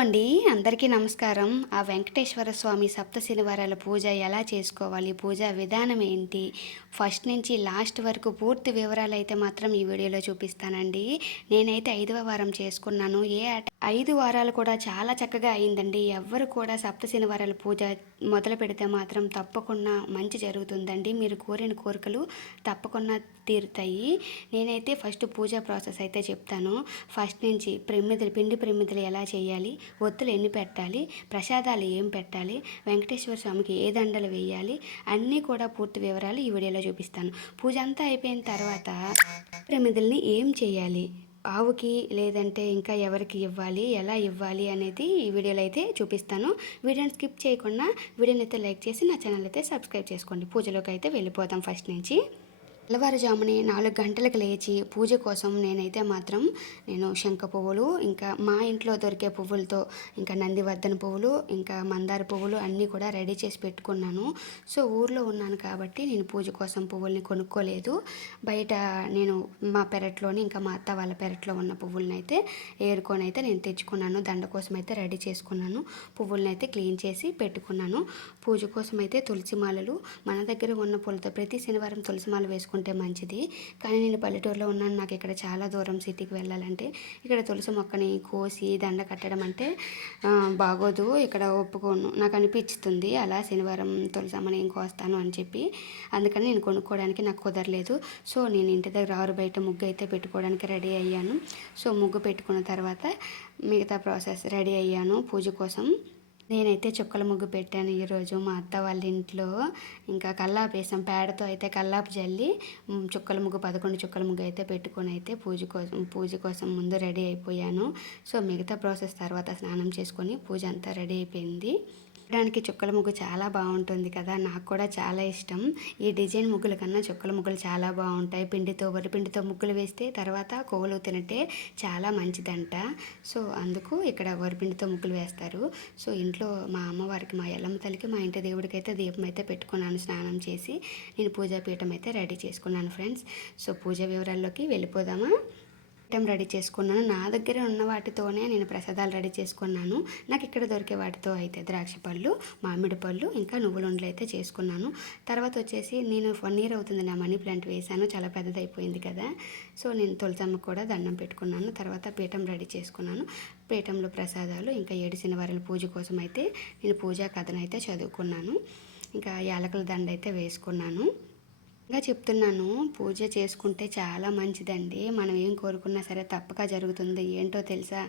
అండి. అందరికీ నమస్కారం. ఆ వెంకటేశ్వర స్వామి సప్త శనివారాల పూజ ఎలా చేసుకోవాలి? పూజా విధానం ఏంటి? ఫస్ట్ నుంచి లాస్ట్ వరకు పూర్తి వివరాలైతే మాత్రం ఈ వీడియోలో చూపిస్తానండి. నేనైతే 5వ వారం చేసుకున్నాను. 5 వారాలు కూడా చాలా చక్కగా అయిందండి. ఎవ్వరు కూడా సప్త శనివారాల పూజ మొదలు పెడితే మాత్రం తప్పకుండా మంచి జరుగుతుందండి. మీరు కోరిన కోరికలు తప్పకుండా తీరుతాయి. నేనైతే ఫస్ట్ పూజా ప్రాసెస్ అయితే చెప్తాను. ఫస్ట్ నుంచి పిండి ప్రమిదలు ఎలా చేయాలి, ఒత్తులు ఎన్ని పెట్టాలి, ప్రసాదాలు ఏం పెట్టాలి, వెంకటేశ్వర స్వామికి ఏ దండలు వేయాలి, అన్నీ కూడా పూర్తి వివరాలు ఈ వీడియోలో చూపిస్తాను. పూజ అంతా అయిపోయిన తర్వాత ప్రమిదల్ని ఏం చేయాలి, ఆవుకి లేదంటే ఇంకా ఎవరికి ఇవ్వాలి, ఎలా ఇవ్వాలి అనేది ఈ వీడియోలో అయితే చూపిస్తాను. వీడియోని స్కిప్ చేయకుండా వీడియోని అయితే లైక్ చేసి నా ఛానల్ అయితే సబ్స్క్రైబ్ చేసుకోండి. పూజలోకి అయితే వెళ్ళిపోతాం. ఫస్ట్ నుంచి తెల్లవారుజామునే 4 గంటలకు లేచి పూజ కోసం నేను శంఖ పువ్వులు, ఇంకా మా ఇంట్లో దొరికే పువ్వులతో, ఇంకా నందివర్ధన పువ్వులు, ఇంకా మందార పువ్వులు అన్నీ కూడా రెడీ చేసి పెట్టుకున్నాను. సో ఊర్లో ఉన్నాను కాబట్టి నేను పూజ కోసం పువ్వుల్ని కొనుక్కోలేదు. బయట నేను మా పెరట్లోని ఇంకా మా అత్త వాళ్ళ పెరట్లో ఉన్న పువ్వులను అయితే ఏరుకొని అయితే నేను తెచ్చుకున్నాను. దండ కోసం అయితే రెడీ చేసుకున్నాను. పువ్వులను అయితే క్లీన్ చేసి పెట్టుకున్నాను. పూజ కోసం అయితే తులసి మాలలు మన దగ్గర ఉన్న పూలతో ప్రతి శనివారం తులసి మాల వేసుకుంటాను మంచిది. కానీ నేను పల్లెటూరులో ఉన్నాను. నాకు ఇక్కడ చాలా దూరం సిటీకి వెళ్ళాలంటే ఇక్కడ తులసి మొక్కని కోసి దండ కట్టడం అంటే బాగోదు. ఇక్కడ ఒప్పుకోను, నాకు అనిపిస్తుంది అలా శనివారం తులసమ్మని ఏం కోస్తాను అని చెప్పి. అందుకని నేను కొనుక్కోవడానికి నాకు కుదరలేదు. సో నేను ఇంటి దగ్గర ఆరు బయట ముగ్గు అయితే పెట్టుకోవడానికి రెడీ అయ్యాను. సో ముగ్గు పెట్టుకున్న తర్వాత మిగతా ప్రాసెస్ రెడీ అయ్యాను పూజ కోసం. నేనైతే చుక్కల ముగ్గు పెట్టాను ఈరోజు మా అత్త వాళ్ళ ఇంట్లో. ఇంకా కల్లాపు వేసాం, పేడతో అయితే కల్లాపు జల్లి చుక్కల ముగ్గు 11 చుక్కల ముగ్గు అయితే పెట్టుకొని అయితే పూజ కోసం ముందు రెడీ అయిపోయాను. సో మిగతా ప్రాసెస్ తర్వాత స్నానం చేసుకొని పూజ అంతా రెడీ అయిపోయింది. చూడడానికి చుక్కల ముగ్గు చాలా బాగుంటుంది కదా, నాకు కూడా చాలా ఇష్టం. ఈ డిజైన్ ముగ్గుల కన్నా చుక్కల ముగ్గులు చాలా బాగుంటాయి. వరిపిండితో ముగ్గులు వేస్తే తర్వాత కోలు తినటే చాలా మంచిదంట. సో అందుకు ఇక్కడ వరిపిండితో ముగ్గులు వేస్తారు. సో ఇంట్లో మా అమ్మవారికి, మా ఎల్లమ్మ తల్లికి, మా ఇంటి దేవుడికి అయితే దీపం అయితే పెట్టుకున్నాను. స్నానం చేసి నేను పూజా పీఠం అయితే రెడీ చేసుకున్నాను ఫ్రెండ్స్. సో పూజ వివరాల్లోకి వెళ్ళిపోదామా. ఐటెం రెడీ చేసుకున్నాను. నా దగ్గర ఉన్న వాటితోనే నేను ప్రసాదాలు రెడీ చేసుకున్నాను. నాకు ఇక్కడ దొరికే వాటితో అయితే ద్రాక్ష పళ్ళు, మామిడి పళ్ళు, ఇంకా నువ్వుల ఉండలు అయితే చేసుకున్నాను. తర్వాత వచ్చేసి నేను 1 year అవుతుంది నా మనీ ప్లాంట్ వేశాను, చాలా పెద్దదైపోయింది కదా. సో నేను తులసమ్మకు కూడా దండం పెట్టుకున్నాను. తర్వాత పీఠం రెడీ చేసుకున్నాను. పీఠంలో ప్రసాదాలు, ఇంకా 7 శనివారాల పూజ కోసం అయితే నేను పూజా కథను అయితే చదువుకున్నాను. ఇంకా యాలకుల దండ అయితే వేసుకున్నాను. ఇంకా చెప్తున్నాను, పూజ చేసుకుంటే చాలా మంచిదండి. మనం ఏం కోరుకున్నా సరే తప్పక జరుగుతుంది. ఏంటో తెలుసా,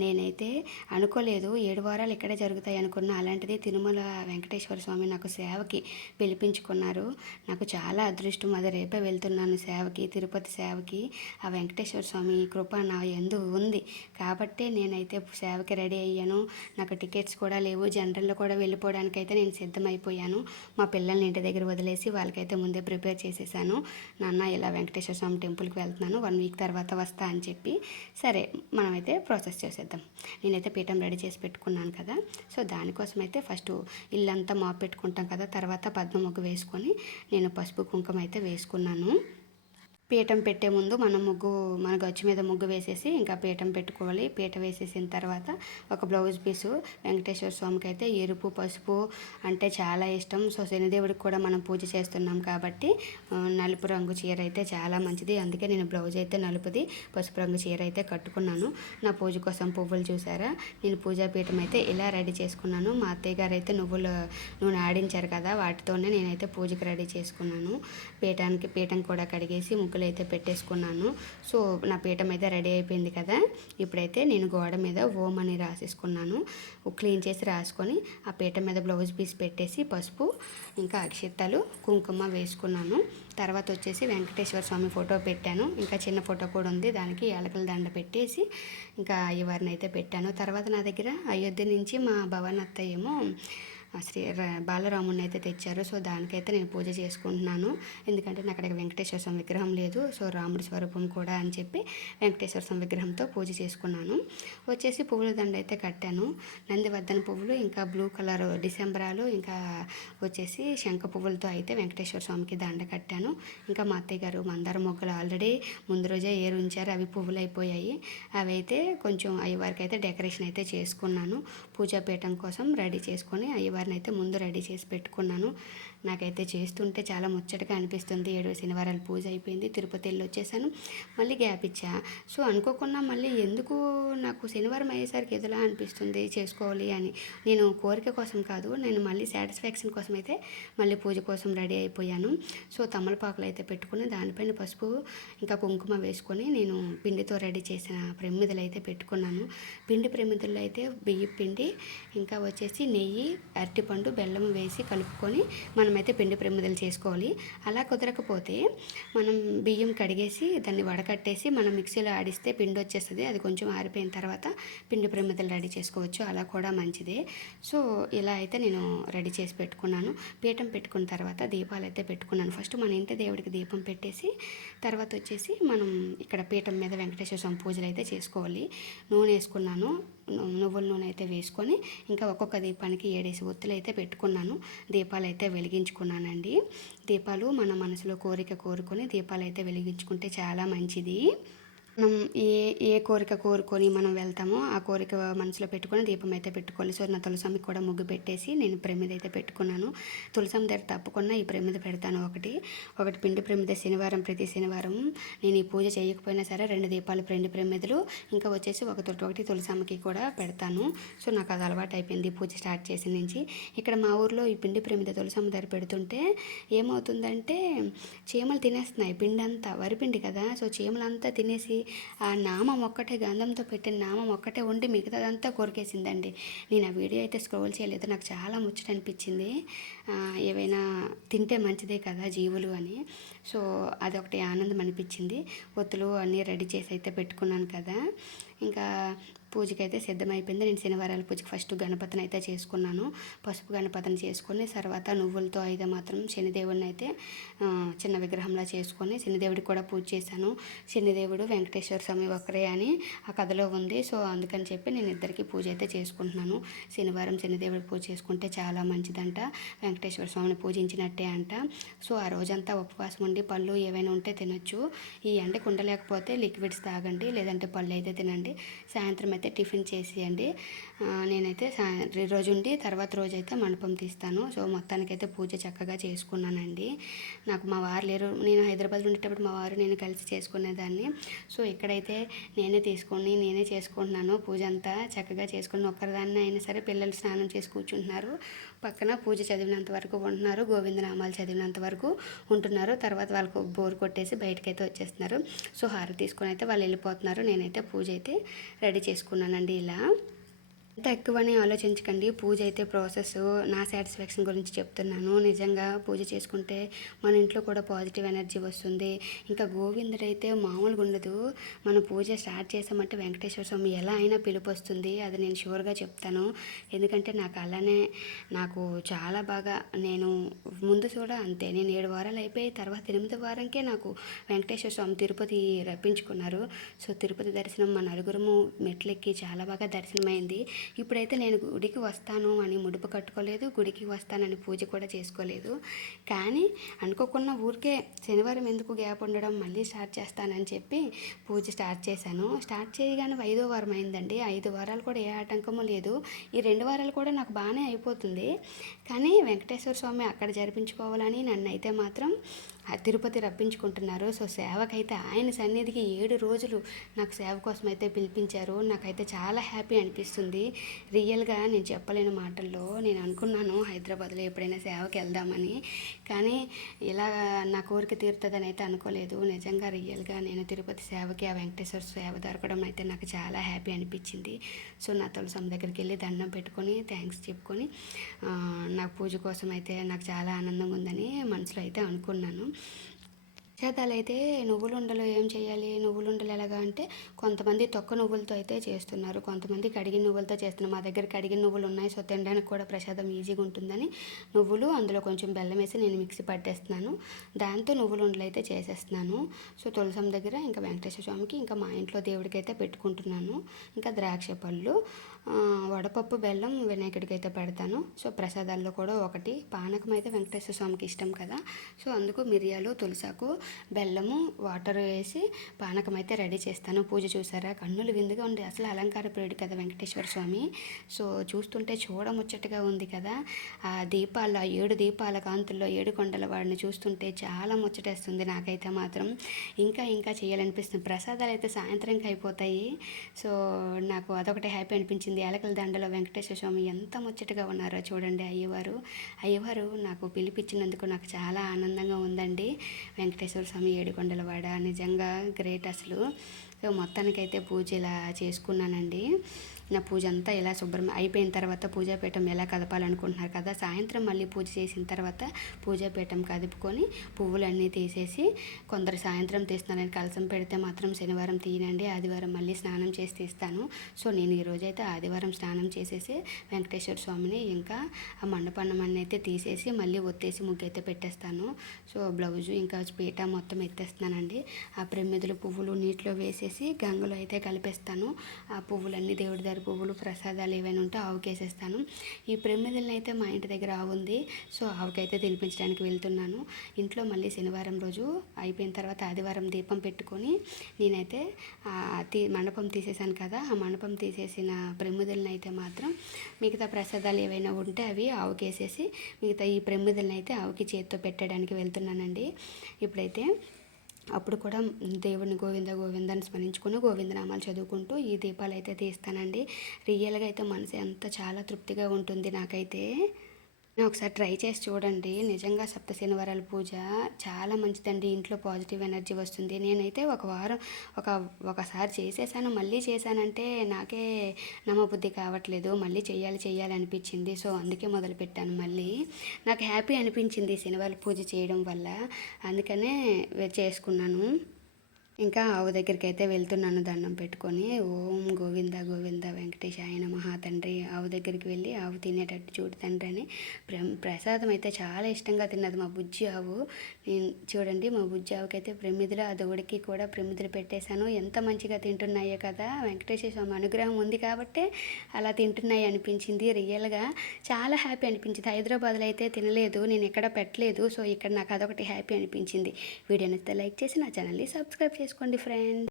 నేనైతే అనుకోలేదు 7 వారాలు ఇక్కడే జరుగుతాయి అనుకున్నా. అలాంటిది తిరుమల వెంకటేశ్వర స్వామి నాకు సేవకి పిలిపించుకున్నారు. నాకు చాలా అదృష్టం. అది రేపే వెళ్తున్నాను సేవకి, తిరుపతి సేవకి. ఆ వెంకటేశ్వర స్వామి కృప నా యందు ఉంది కాబట్టే నేనైతే సేవకి రెడీ అయ్యాను. నాకు టికెట్స్ కూడా లేవు. జనరల్లో కూడా వెళ్ళిపోవడానికైతే నేను సిద్ధమైపోయాను. మా పిల్లల్ని ఇంటి దగ్గర వదిలేసి వాళ్ళకైతే ముందే ప్రిపేర్ చేసేసాను. నాన్న ఇలా వెంకటేశ్వర స్వామి టెంపుల్కి వెళ్తున్నాను, 1 week తర్వాత వస్తా అని చెప్పి. సరే మనమైతే ప్రాసెస్ చేసేద్దాం. నేనైతే పీఠం రెడీ చేసి పెట్టుకున్నాను కదా. సో దానికోసం అయితే ఫస్ట్ ఇల్లంతా మాపు పెట్టుకుంటాం కదా, తర్వాత పద్మ ముగ్గు వేసుకొని నేను పసుపు కుంకుమ అయితే వేసుకున్నాను. పీఠం పెట్టే ముందు మన గచ్చు మీద ముగ్గు వేసేసి ఇంకా పీఠం పెట్టుకోవాలి. పీట వేసేసిన తర్వాత ఒక బ్లౌజ్ పీసు, వెంకటేశ్వర స్వామికి అయితే ఎరుపు పసుపు అంటే చాలా ఇష్టం. సో శనిదేవుడికి కూడా మనం పూజ చేస్తున్నాం కాబట్టి నలుపు రంగు చీర అయితే చాలా మంచిది. అందుకే నేను బ్లౌజ్ అయితే నలుపుది, పసుపు రంగు చీర అయితే కట్టుకున్నాను. నా పూజ కోసం పువ్వులు చూసారా, నేను పూజా పీఠం అయితే ఇలా రెడీ చేసుకున్నాను. మా అత్తయ్య గారు అయితే నూనె ఆడించారు కదా, వాటితోనే నేనైతే పూజకి రెడీ చేసుకున్నాను. పీఠం కూడా కడిగేసి ముగ్గులు అయితే పెట్టేసుకున్నాను. సో నా పీఠం అయితే రెడీ అయిపోయింది కదా. ఇప్పుడైతే నేను గోడ మీద ఓం అని రాసేసుకున్నాను. క్లీన్ చేసి రాసుకొని ఆ పీఠం మీద బ్లౌజ్ పీస్ పెట్టేసి పసుపు, ఇంకా అక్షింతలు, కుంకుమ వేసుకున్నాను. తర్వాత వచ్చేసి వెంకటేశ్వర స్వామి ఫోటో పెట్టాను. ఇంకా చిన్న ఫోటో కూడా ఉంది, దానికి యాలకుల దండ పెట్టేసి ఇంకా అయ్యవారిని అయితే పెట్టాను. తర్వాత నా దగ్గర అయోధ్య నుంచి మా భవన్ అత్తయ్య ఏమో బాలరాముడిని అయితే తెచ్చారు. సో దానికైతే నేను పూజ చేసుకుంటున్నాను. ఎందుకంటే నాకు అక్కడ వెంకటేశ్వర స్వామి విగ్రహం లేదు. సో రాముడి స్వరూపం కూడా అని చెప్పి వెంకటేశ్వర స్వామి విగ్రహంతో పూజ చేసుకున్నాను. వచ్చేసి పువ్వుల దండ అయితే కట్టాను. నందివర్ధన పువ్వులు, ఇంకా బ్లూ కలర్ డిసెంబరాలు, ఇంకా వచ్చేసి శంఖ పువ్వులతో అయితే వెంకటేశ్వర స్వామికి దండ కట్టాను. ఇంకా మా అత్తయ్య గారు మందార మొగ్గలు ఆల్రెడీ ముందు రోజే ఉంచారు. అవి పువ్వులు అయిపోయాయి. అవి అయితే కొంచెం అయ్యవారికి అయితే డెకరేషన్ అయితే చేసుకున్నాను. పూజా పీఠం కోసం రెడీ చేసుకొని అయ్యవారిని అయితే ముందు రెడీ చేసి పెట్టుకున్నాను. నాకైతే చేస్తుంటే చాలా ముచ్చటగా అనిపిస్తుంది. 7వ శనివారాలు పూజ అయిపోయింది. తిరుపతి వెళ్ళి వచ్చేసాను. మళ్ళీ గ్యాప్ ఇచ్చా. సో అనుకోకుండా మళ్ళీ ఎందుకు నాకు శనివారం అయ్యేసరికి ఎదులా అనిపిస్తుంది చేసుకోవాలి అని. నేను కోరిక కోసం కాదు, నేను మళ్ళీ సాటిస్ఫాక్షన్ కోసం అయితే మళ్ళీ పూజ కోసం రెడీ అయిపోయాను. సో తమలపాకులు అయితే పెట్టుకుని దానిపైన పసుపు ఇంకా కుంకుమ వేసుకొని నేను పిండితో రెడీ చేసిన ప్రమిదలు అయితే పెట్టుకున్నాను. పిండి ప్రమిదల్లో అయితే బియ్యం పిండి, ఇంకా వచ్చేసి నెయ్యి, అరటిపండు, బెల్లం వేసి కలుపుకొని మనమైతే పిండి ప్రమిదలు చేసుకోవాలి. అలా కుదరకపోతే మనం బియ్యం కడిగేసి దాన్ని వడకట్టేసి మనం మిక్సీలో ఆడిస్తే పిండి వచ్చేస్తుంది. అది కొంచెం ఆరిపోయిన తర్వాత పిండి ప్రమిదలు రెడీ చేసుకోవచ్చు. అలా కూడా మంచిదే. సో ఇలా అయితే నేను రెడీ చేసి పెట్టుకున్నాను. పీఠం పెట్టుకున్న తర్వాత దీపాలు అయితే పెట్టుకున్నాను. ఫస్ట్ మన ఇంటి దేవుడికి దీపం పెట్టేసి తర్వాత వచ్చేసి మనం ఇక్కడ పీఠం మీద వెంకటేశ్వర స్వామి పూజలు అయితే చేసుకోవాలి. నూనె వేసుకున్నాను. నువ్వుల నూనె అయితే వేసుకొని ఇంకా ఒక్కొక్క దీపానికి 7 ఒత్తులు అయితే పెట్టుకున్నాను. దీపాలు అయితే వెలిగించుకున్నానండి. దీపాలు మన మనసులో కోరిక కోరుకొని దీపాలు అయితే వెలిగించుకుంటే చాలా మంచిది. మనం ఏ కోరిక కోరుకొని మనం వెళ్తామో ఆ కోరిక మనసులో పెట్టుకొని దీపం అయితే పెట్టుకోవాలి. సో నా తులసమ్మకి కూడా ముగ్గు పెట్టేసి నేను ప్రమిద అయితే పెట్టుకున్నాను. తులసమ్మ దగ్గర తప్పకుండా ఈ ప్రమిద పెడతాను. ఒకటి పిండి ప్రమిద శనివారం, ప్రతి శనివారం నేను ఈ పూజ చేయకపోయినా సరే 2 దీపాలు పిండి ప్రమిదలు, ఇంకా వచ్చేసి ఒకటి తులసమ్మకి కూడా పెడతాను. సో నాకు అది అలవాటు అయిపోయింది పూజ స్టార్ట్ చేసిన నుంచి. ఇక్కడ మా ఊర్లో ఈ పిండి ప్రమిద తులసమ్మ దగ్గర పెడుతుంటే ఏమవుతుందంటే చీమలు తినేస్తున్నాయి పిండి అంతా. వరిపిండి కదా, సో చీమలంతా తినేసి ఆ నామం ఒక్కటే, గంధంతో పెట్టిన నామం ఒక్కటే ఉండి మిగతాదంతా కొరికేసిందండి. నేను ఆ వీడియో అయితే స్క్రోల్ చేయలేదు. నాకు చాలా ముచ్చట అనిపించింది. ఏవైనా తింటే మంచిదే కదా జీవులు అని. సో అదొకటి ఆనందం అనిపించింది. ఒత్తులు అన్నీ రెడీ చేసి అయితే పెట్టుకున్నాను కదా. ఇంకా పూజకైతే సిద్ధమైపోయింది. నేను శనివారాల పూజకి ఫస్ట్ గణపతిని అయితే చేసుకున్నాను. పసుపు గణపతిని చేసుకొని తర్వాత నువ్వులతో అయితే మాత్రం శనిదేవుడిని అయితే చిన్న విగ్రహంలా చేసుకొని శనిదేవుడికి కూడా పూజ చేశాను. శనిదేవుడు వెంకటేశ్వర స్వామి ఒకరే అని ఆ కథలో ఉంది. సో అందుకని చెప్పి నేను ఇద్దరికి పూజ అయితే చేసుకుంటున్నాను. శనివారం శనిదేవుడి పూజ చేసుకుంటే చాలా మంచిదంట. వెంకటేశ్వర స్వామిని పూజించినట్టే అంట. సో ఆ రోజంతా ఉపవాసం ఉండి పళ్ళు ఏవైనా ఉంటే తినొచ్చు. ఈ ఎండకు ఉండలేకపోతే లిక్విడ్స్ తాగండి, లేదంటే పళ్ళు అయితే తినండి. సాయంత్రం అయితే టిఫిన్ చేసేయండి. నేనైతే రోజు ఉండి తర్వాత రోజు అయితే మండపం తీస్తాను. సో మొత్తానికైతే పూజ చక్కగా చేసుకున్నానండి. నాకు మా వారు లేరు. నేను హైదరాబాద్లో ఉండేటప్పుడు మా వారు నేను కలిసి చేసుకునేదాన్ని. సో ఇక్కడైతే నేనే చేసుకుంటున్నాను. పూజ అంతా చక్కగా చేసుకుని ఒక్కరిదాన్ని అయినా సరే పిల్లలు స్నానం చేసి కూర్చుంటున్నారు. పక్కన పూజ చదివినంత వరకు ఉంటున్నారు, గోవిందనామాలు చదివినంత వరకు ఉంటున్నారు. తర్వాత వాళ్ళకు బోర్ కొట్టేసి బయటకైతే వచ్చేస్తున్నారు. సో హారతి తీసుకొని అయితే వాళ్ళు వెళ్ళిపోతున్నారు. నేనైతే పూజ అయితే రెడీ చేసుకున్నానండి. ఇలా ఎంత ఎక్కువని ఆలోచించకండి. పూజ అయితే ప్రాసెస్ నా సాటిస్ఫాక్షన్ గురించి చెప్తున్నాను. నిజంగా పూజ చేసుకుంటే మన ఇంట్లో కూడా పాజిటివ్ ఎనర్జీ వస్తుంది. ఇంకా గోవిందుడైతే మామూలుగా ఉండదు. మనం పూజ స్టార్ట్ చేసామంటే వెంకటేశ్వర స్వామి ఎలా అయినా పిలుపు వస్తుంది. అది నేను షూర్గా చెప్తాను. ఎందుకంటే నాకు చాలా బాగా నేను ముందు కూడా అంతే. నేను 7 వారాలు అయిపోయి తర్వాత 8వ వారంకే నాకు వెంకటేశ్వర స్వామి తిరుపతి రప్పించుకున్నారు. సో తిరుపతి దర్శనం మా నలుగురము మెట్లెక్కి చాలా బాగా దర్శనమైంది. ఇప్పుడైతే నేను గుడికి వస్తాను అని ముడుపు కట్టుకోలేదు, గుడికి వస్తానని పూజ కూడా చేసుకోలేదు. కానీ అనుకోకుండా ఊరికే శనివారం ఎందుకు గ్యాప్ ఉండడం, మళ్ళీ స్టార్ట్ చేస్తానని చెప్పి పూజ స్టార్ట్ చేశాను. స్టార్ట్ చేయగానే 5వ వారం అయిందండి. 5 వారాలు కూడా ఏ ఆటంకము లేదు. ఈ 2 వారాలు కూడా నాకు బాగానే అయిపోతుంది. కానీ వెంకటేశ్వర స్వామి అక్కడ జరిపించుకోవాలని నన్ను అయితే మాత్రం తిరుపతి రప్పించుకుంటున్నారు. సో సేవకైతే ఆయన సన్నిధికి 7 రోజులు నాకు సేవ కోసం అయితే పిలిపించారు. నాకైతే చాలా హ్యాపీ అనిపిస్తుంది. రియల్గా నేను చెప్పలేని మాటల్లో నేను అనుకున్నాను హైదరాబాద్లో ఎప్పుడైనా సేవకి వెళ్దామని. కానీ ఇలా నా కోరిక తీరుతుందని అయితే అనుకోలేదు. నిజంగా రియల్గా నేను తిరుపతి సేవకి ఆ వెంకటేశ్వర సేవ దొరకడం అయితే నాకు చాలా హ్యాపీ అనిపించింది. సో నా తులసమ్మ దగ్గరికి వెళ్ళి దండం పెట్టుకొని థ్యాంక్స్ చెప్పుకొని నాకు పూజ కోసం అయితే నాకు చాలా ఆనందంగా ఉందని మనసులో అయితే అనుకున్నాను. ప్రసాదాలైతే నువ్వులుండలు ఏం చేయాలి? నువ్వులుండలు ఎలాగా అంటే కొంతమంది తొక్క నువ్వులతో అయితే చేస్తున్నారు. కొంతమంది కడిగిన నువ్వులతో చేస్తున్నారు. మా దగ్గర కడిగిన నువ్వులు ఉన్నాయి. సో తినడానికి కూడా ప్రసాదం ఈజీగా ఉంటుందని నువ్వులు అందులో కొంచెం బెల్లం వేసి నేను మిక్సీ పట్టేస్తున్నాను. దాంతో నువ్వులుండలు అయితే చేసేస్తున్నాను. సో తులసమ్మ దగ్గర ఇంకా వెంకటేశ్వర స్వామికి ఇంకా మా ఇంట్లో దేవుడికి అయితే పెట్టుకుంటున్నాను. ఇంకా ద్రాక్ష పళ్ళు, వడపప్పు, బెల్లం వినాయకుడికి అయితే పెడతాను. సో ప్రసాదాల్లో కూడా ఒకటి పానకం అయితే వెంకటేశ్వర స్వామికి ఇష్టం కదా. సో అందుకు మిరియాలు, తులసాకు, బెల్లము, వాటర్ వేసి పానకం అయితే రెడీ చేస్తాను. పూజ చూసారా కన్నులు విందుగా ఉంది. అసలు అలంకార ప్రియుడు కదా వెంకటేశ్వర స్వామి. సో చూస్తుంటే చూడముచ్చటగా ఉంది కదా. ఆ దీపాల 7 దీపాల కాంతుల్లో 7 కొండల వాడిని చూస్తుంటే చాలా ముచ్చటేస్తుంది నాకైతే మాత్రం. ఇంకా ఇంకా చేయాలనిపిస్తుంది. ప్రసాదాలు అయితే సాయంత్రంకి అయిపోతాయి. సో నాకు అదొకటి హ్యాపీ అనిపించింది. యాలకల దండలో వెంకటేశ్వర స్వామి ఎంత ముచ్చటగా ఉన్నారో చూడండి. అయ్యవారు నాకు పిలిపించినందుకు నాకు చాలా ఆనందంగా ఉందండి. వెంకటేశ్వర స్వామి ఏడుకొండలవాడ నిజంగా గ్రేట్ అసలు. సో మొత్తానికైతే పూజ ఇలా చేసుకున్నానండి. నా పూజ అంతా ఇలా శుభ్రం అయిపోయిన తర్వాత పూజాపీఠం ఎలా కదపాలనుకుంటున్నారు కదా. సాయంత్రం మళ్ళీ పూజ చేసిన తర్వాత పూజాపీఠం కదుపుకొని పువ్వులన్నీ తీసేసి, కొందరు సాయంత్రం తీస్తున్నారని కలసం పెడితే మాత్రం శనివారం తీయనండి, ఆదివారం మళ్ళీ స్నానం చేసి తీస్తాను. సో నేను ఈరోజైతే ఆదివారం స్నానం చేసేసి వెంకటేశ్వర స్వామిని ఇంకా ఆ మండపన్నమాన్ని అయితే తీసేసి మళ్ళీ ఒత్తేసి ముగ్గు అయితే పెట్టేస్తాను. సో బ్లౌజు ఇంకా పీట మొత్తం ఎత్తేస్తున్నానండి. ఆ ప్రమిదలు పువ్వులు నీటిలో వేసేసి గంగలో అయితే కలిపేస్తాను. ఆ పువ్వులన్నీ దేవుడి దగ్గర పువ్వులు ప్రసాదాలు ఏవైనా ఉంటే ఆవుకేసేస్తాను. ఈ ప్రమిదలను అయితే మా ఇంటి దగ్గర ఆవు ఉంది. సో ఆవుకైతే తినిపించడానికి వెళ్తున్నాను. ఇంట్లో మళ్ళీ శనివారం రోజు అయిపోయిన తర్వాత ఆదివారం దీపం పెట్టుకొని నేనైతే మండపం తీసేసాను కదా. ఆ మండపం తీసేసిన ప్రమిదలను అయితే మాత్రం మిగతా ప్రసాదాలు ఏవైనా ఉంటే అవి ఆవుకేసేసి మిగతా ఈ ప్రమిదలను అయితే ఆవుకి చేతితో పెట్టడానికి వెళ్తున్నానండి. ఇప్పుడైతే అప్పుడు కూడా దేవుని గోవింద గోవింద అని స్మరించుకొని గోవిందనామాలు చదువుకుంటూ ఈ దీపాలు అయితే తీస్తానండి. రియల్గా అయితే మనసు ఎంత చాలా తృప్తిగా ఉంటుంది నాకైతే. ఒకసారి ట్రై చేసి చూడండి. నిజంగా సప్త శనివారాల పూజ చాలా మంచిదండి. ఇంట్లో పాజిటివ్ ఎనర్జీ వస్తుంది. నేనైతే ఒకసారి చేసేసాను, మళ్ళీ చేశానంటే నాకే నమ్మబుద్ధి కావట్లేదు. మళ్ళీ చెయ్యాలి అనిపించింది. సో అందుకే మొదలుపెట్టాను మళ్ళీ. నాకు హ్యాపీ అనిపించింది శనివారం పూజ చేయడం వల్ల. అందుకనే చేసుకున్నాను. ఇంకా ఆవు దగ్గరికి అయితే వెళ్తున్నాను దండం పెట్టుకొని. ఓం గోవింద గోవింద వెంకటేశాయ నమః. తండ్రి ఆవు దగ్గరికి వెళ్ళి ఆవు తినేటట్టు చూడు తండ్రి అని ప్రసాదం అయితే చాలా ఇష్టంగా తిన్నది మా బుజ్జి ఆవు. నేను చూడండి మా బుజ్జి ఆవుకైతే ప్రమిదలు, ఆ దూడకి కూడా ప్రమిదలు పెట్టేశాను. ఎంత మంచిగా తింటున్నాయో కదా. వెంకటేశ్వర స్వామి అనుగ్రహం ఉంది కాబట్టే అలా తింటున్నాయి అనిపించింది. రియల్గా చాలా హ్యాపీ అనిపించింది. హైదరాబాద్లో అయితే తినలేదు, నేను ఎక్కడ పెట్టలేదు. సో ఇక్కడ నాకు అదొకటి హ్యాపీ అనిపించింది. వీడియో నచ్చితే లైక్ చేసి నా ఛానల్ని సబ్స్క్రైబ్ చేసుకోండి ఫ్రెండ్స్.